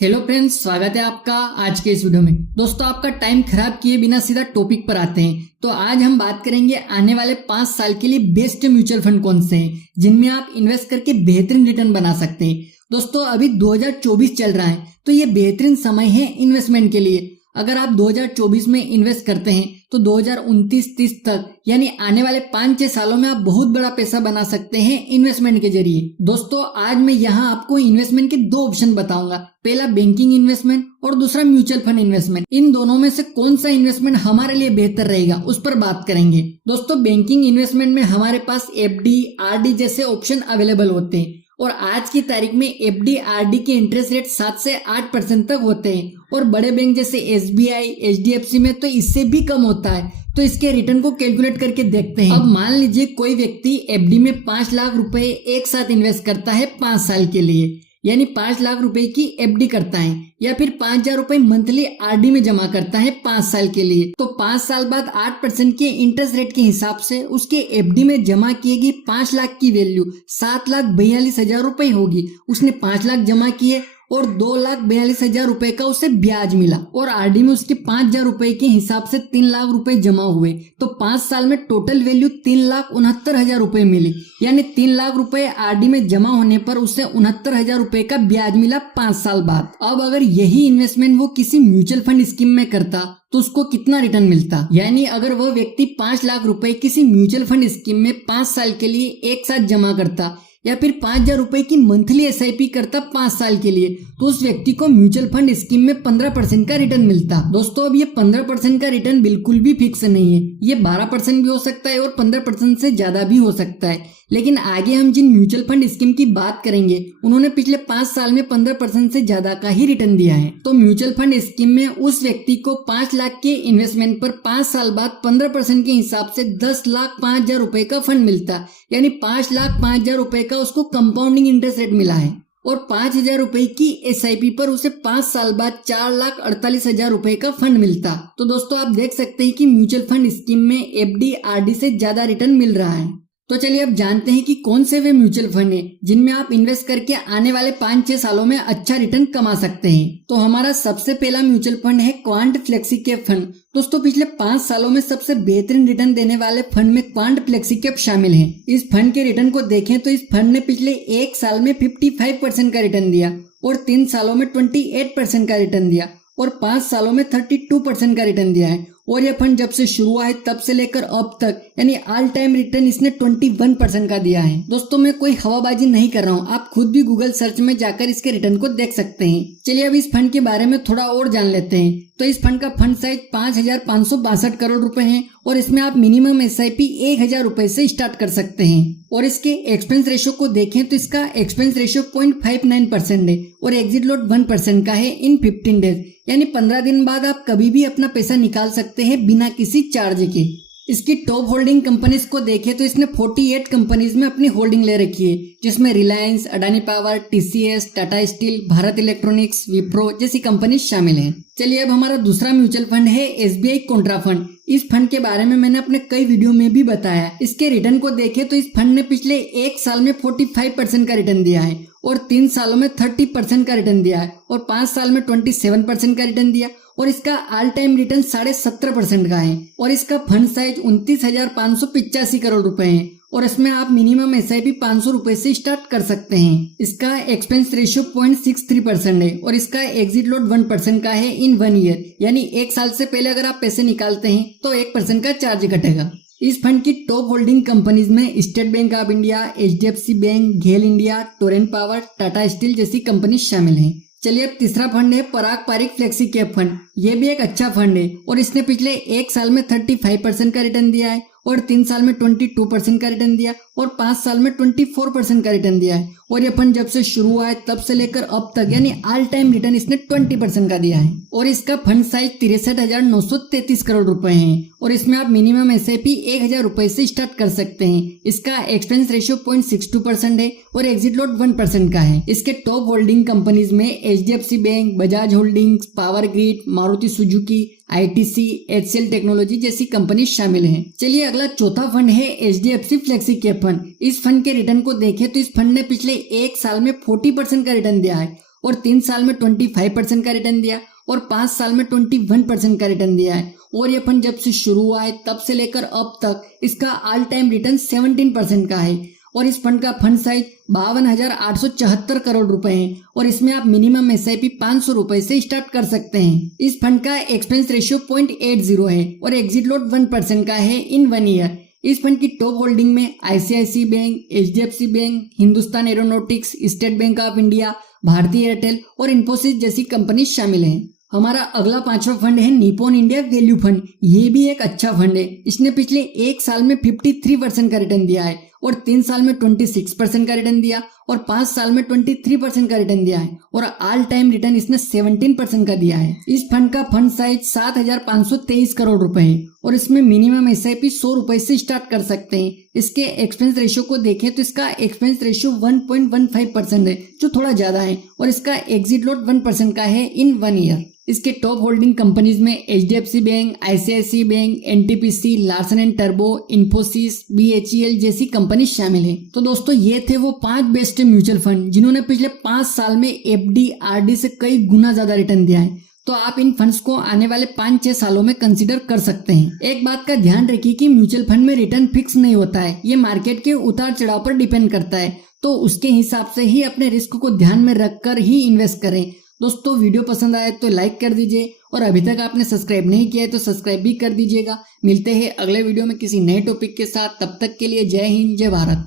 Hello friends, स्वागत है आपका आज के इस वीडियो में। दोस्तों, आपका टाइम खराब किए बिना सीधा टॉपिक पर आते हैं। तो आज हम बात करेंगे आने वाले 5 साल के लिए बेस्ट म्यूचुअल फंड कौन से हैं जिनमें आप इन्वेस्ट करके बेहतरीन रिटर्न बना सकते हैं। दोस्तों, अभी 2024 चल रहा है तो ये बेहतरीन समय है इन्वेस्टमेंट के लिए। अगर आप 2024 में इन्वेस्ट करते हैं तो 2029-30 तक यानी आने वाले 5-6 सालों में आप बहुत बड़ा पैसा बना सकते हैं इन्वेस्टमेंट के जरिए। दोस्तों, आज मैं यहाँ आपको इन्वेस्टमेंट के 2 ऑप्शन बताऊंगा। पहला बैंकिंग इन्वेस्टमेंट और दूसरा म्यूचुअल फंड इन्वेस्टमेंट। इन दोनों में से कौन सा इन्वेस्टमेंट हमारे लिए बेहतर रहेगा उस पर बात करेंगे। दोस्तों, बैंकिंग इन्वेस्टमेंट में हमारे पास FD, RD जैसे ऑप्शन अवेलेबल होते हैं और आज की तारीख में FD, RD के इंटरेस्ट रेट 7 से 8% तक होते हैं और बड़े बैंक जैसे SBI, HDFC में तो इससे भी कम होता है। तो इसके रिटर्न को कैलकुलेट करके देखते हैं। अब मान लीजिए कोई व्यक्ति FD में 5 लाख रुपए एक साथ इन्वेस्ट करता है 5 साल के लिए, यानी 5 लाख रुपए की FD करता है, या फिर 5,000 रुपए मंथली RD में जमा करता है 5 साल के लिए। तो 5 साल बाद 8% के इंटरेस्ट रेट के हिसाब से उसके FD में जमा किए गई 5 लाख की वैल्यू 7,42,000 रुपए होगी। उसने 5 लाख जमा किए और 2,42,000 रुपए का उसे ब्याज मिला और RD में उसके 5,000 रुपए के हिसाब से 3 लाख रुपए जमा हुए। तो 5 साल में टोटल वैल्यू 3,69,000 रुपए मिली, यानी 3 लाख रुपए RD में जमा होने पर उसे 69,000 रुपए का ब्याज मिला 5 साल बाद। अब अगर यही इन्वेस्टमेंट वो किसी म्यूचुअल फंड स्कीम में करता तो उसको कितना रिटर्न मिलता। यानी अगर वह व्यक्ति 5 लाख रुपए किसी म्यूचुअल फंड स्कीम में 5 साल के लिए एक साथ जमा करता या फिर 5,000 रुपए की मंथली SIP करता 5 साल के लिए, तो उस व्यक्ति को म्यूचुअल फंड स्कीम में 15% का रिटर्न मिलता। दोस्तों, अब ये 15% का रिटर्न बिल्कुल भी फिक्स नहीं है। ये 12% भी हो सकता है और 15% से ज्यादा भी हो सकता है। लेकिन आगे हम जिन म्यूचुअल फंड स्कीम की बात करेंगे उन्होंने पिछले 5 साल में 15% से ज्यादा का ही रिटर्न दिया है। तो म्यूचुअल फंड स्कीम में उस व्यक्ति को 5 लाख के इन्वेस्टमेंट पर 5 साल बाद 15% के हिसाब से 10,05,000 रुपए का फंड मिलता, यानी 5,05,000 रुपए का उसको कंपाउंडिंग इंटरेस्ट रेट मिला है और 5,000 रुपए की SIP पर उसे 5 साल बाद 4,48,000 रुपए का फंड मिलता। तो दोस्तों, आप देख सकते हैं कि म्यूचुअल फंड स्कीम में FD, RD से ज्यादा रिटर्न मिल रहा है। तो चलिए अब जानते हैं कि कौन से वे म्यूचुअल फंड हैं जिनमें आप इन्वेस्ट करके आने वाले 5-6 सालों में अच्छा रिटर्न कमा सकते हैं। तो हमारा सबसे पहला म्यूचुअल फंड है क्वांट फ्लेक्सी कैप फंड। दोस्तों, पिछले 5 सालों में सबसे बेहतरीन रिटर्न देने वाले फंड में क्वांट फ्लेक्सी कैप शामिल है। इस फंड के रिटर्न को देखें तो इस फंड ने पिछले 1 साल में 55% का रिटर्न दिया और 3 सालों में 28% का रिटर्न दिया और 5 सालों में 32% का रिटर्न दिया है। और यह फंड जब से शुरू हुआ है तब से लेकर अब तक यानी ऑल टाइम रिटर्न इसने 21% का दिया है। दोस्तों, मैं कोई हवाबाजी नहीं कर रहा हूँ, आप खुद भी गूगल सर्च में जाकर इसके रिटर्न को देख सकते हैं। चलिए अब इस फंड के बारे में थोड़ा और जान लेते हैं। तो इस फंड का फंड साइज 5,562 करोड़ रुपए है और इसमें आप मिनिमम SIP 1,000 रुपए से स्टार्ट कर सकते हैं। और इसके एक्सपेंस रेशियो को देखें तो इसका एक्सपेंस रेशियो 0.59% है और एग्जिट लोड 1% का है इन 15 डेज, यानी 15 दिन बाद आप कभी भी अपना पैसा निकाल सकते हैं बिना किसी चार्ज के। इसकी टॉप होल्डिंग कंपनीज को देखें तो इसने 48 कंपनीज में अपनी होल्डिंग ले रखी है, जिसमें Reliance, Adani power, TCS, Tata steel, Bharat electronics, Wipro जैसी कंपनी शामिल हैं। चलिए अब हमारा दूसरा म्यूचुअल फंड है SBI कॉन्ट्रा फंड। इस फंड के बारे में मैंने अपने कई वीडियो में भी बताया। इसके रिटर्न को देखें तो इस फंड ने पिछले 1 साल में 45% का रिटर्न दिया है और 3 सालों में 30% का रिटर्न दिया है और 5 साल में 27% का रिटर्न दिया और इसका ऑल टाइम रिटर्न 17.5% का है और इसका फंड साइज 29,585 करोड़ रुपए है और इसमें आप मिनिमम SIP 500 रुपए से स्टार्ट कर सकते हैं। इसका एक्सपेंस रेशियो 0.63% है और इसका एग्जिट लोड 1% का है इन 1 ईयर, यानी 1 साल से पहले अगर आप पैसे निकालते हैं तो 1% का चार्ज कटेगा। इस फंड की टॉप होल्डिंग कंपनीज में State Bank of India, HDFC bank, GAIL India, Torrent Power, Tata steel जैसी कंपनी शामिल हैं। चलिए अब तीसरा फंड है Parag Parikh flexi cap fund. ये भी एक अच्छा फंड है और इसने पिछले 1 साल में 35% का रिटर्न दिया है और 3 साल में 22% का रिटर्न दिया और 5 साल में 24% का रिटर्न दिया है और यह फंड जब से शुरू हुआ है तब से लेकर अब तक यानी ऑल टाइम रिटर्न इसने 20% का दिया है और इसका फंड साइज 63,933 करोड़ रुपए है और इसमें आप मिनिमम SIP 1,000 रुपए से स्टार्ट कर सकते हैं। इसका एक्सपेंस रेशियो 0.62% है और एग्जिट लोड 1% का है। इसके टॉप होल्डिंग कंपनीज में HDFC bank, Bajaj holdings, power grid, Maruti Suzuki, ITC, HCL technology जैसी कंपनी शामिल हैं। चलिए अगला चौथा फंड है HDFC फ्लेक्सी कैप फंड। इस फंड के रिटर्न को देखें तो इस फंड ने पिछले 1 साल में 40% का रिटर्न दिया है और 3 साल में 25% का रिटर्न दिया और 5 साल में 21% का रिटर्न दिया है। और ये फंड जब से शुरू हुआ है तब से लेकर अब तक इसका ऑल टाइम रिटर्न 17% का है और इस फंड का फंड साइज 52,874 करोड़ रुपए है और इसमें आप मिनिमम SIP 500 रुपए से स्टार्ट कर सकते हैं। इस फंड का एक्सपेंस रेशियो 0.80 है और एग्जिट लोड 1% का है इन 1 ईयर। इस फंड की टॉप होल्डिंग में ICICI bank, HDFC bank, Hindustan aeronautics, state Bank of India, भारतीय एयरटेल और इन्फोसिस जैसी कंपनी शामिल हैं। हमारा अगला 5वां फंड है निप्पॉन इंडिया वैल्यू फंड। ये भी एक अच्छा फंड है। इसने पिछले 1 साल में 53% का रिटर्न दिया है और 3 साल में 26% का रिटर्न दिया और 5 साल में 23% का रिटर्न दिया है और ऑल टाइम रिटर्न इसने 17% का दिया है। इस फंड का फंड साइज 7,523 करोड़ रुपए है और इसमें मिनिमम SIP 100 रुपए से स्टार्ट कर सकते हैं। इसके एक्सपेंस रेशियो को देखें तो इसका एक्सपेंस रेशियो 1.15% है जो थोड़ा ज्यादा है और इसका एग्जिट लोड 1% का है इन 1 ईयर। इसके टॉप होल्डिंग कंपनीज में HDFC bank, ICICI bank, NTPC, Larsen and turbo, Infosys, BHEL जैसी कंपनी शामिल है। तो दोस्तों ये थे वो 5 बेस्ट म्यूचुअल फंड जिन्होंने पिछले 5 साल में FD, RD से कई गुना ज्यादा रिटर्न दिया है। तो आप इन फंड्स को आने वाले 5-6 सालों में कंसीडर कर सकते हैं। एक बात का ध्यान रखिए कि म्यूचुअल फंड में रिटर्न फिक्स नहीं होता है, ये मार्केट के उतार चढ़ाव पर डिपेंड करता है। तो उसके हिसाब से ही अपने रिस्क को ध्यान में रखकर ही इन्वेस्ट करें। दोस्तों वीडियो पसंद आए तो लाइक कर दीजिए और अभी तक आपने सब्सक्राइब नहीं किया है तो सब्सक्राइब भी कर दीजिएगा। मिलते हैं अगले वीडियो में किसी नए टॉपिक के साथ। तब तक के लिए जय हिंद, जय भारत।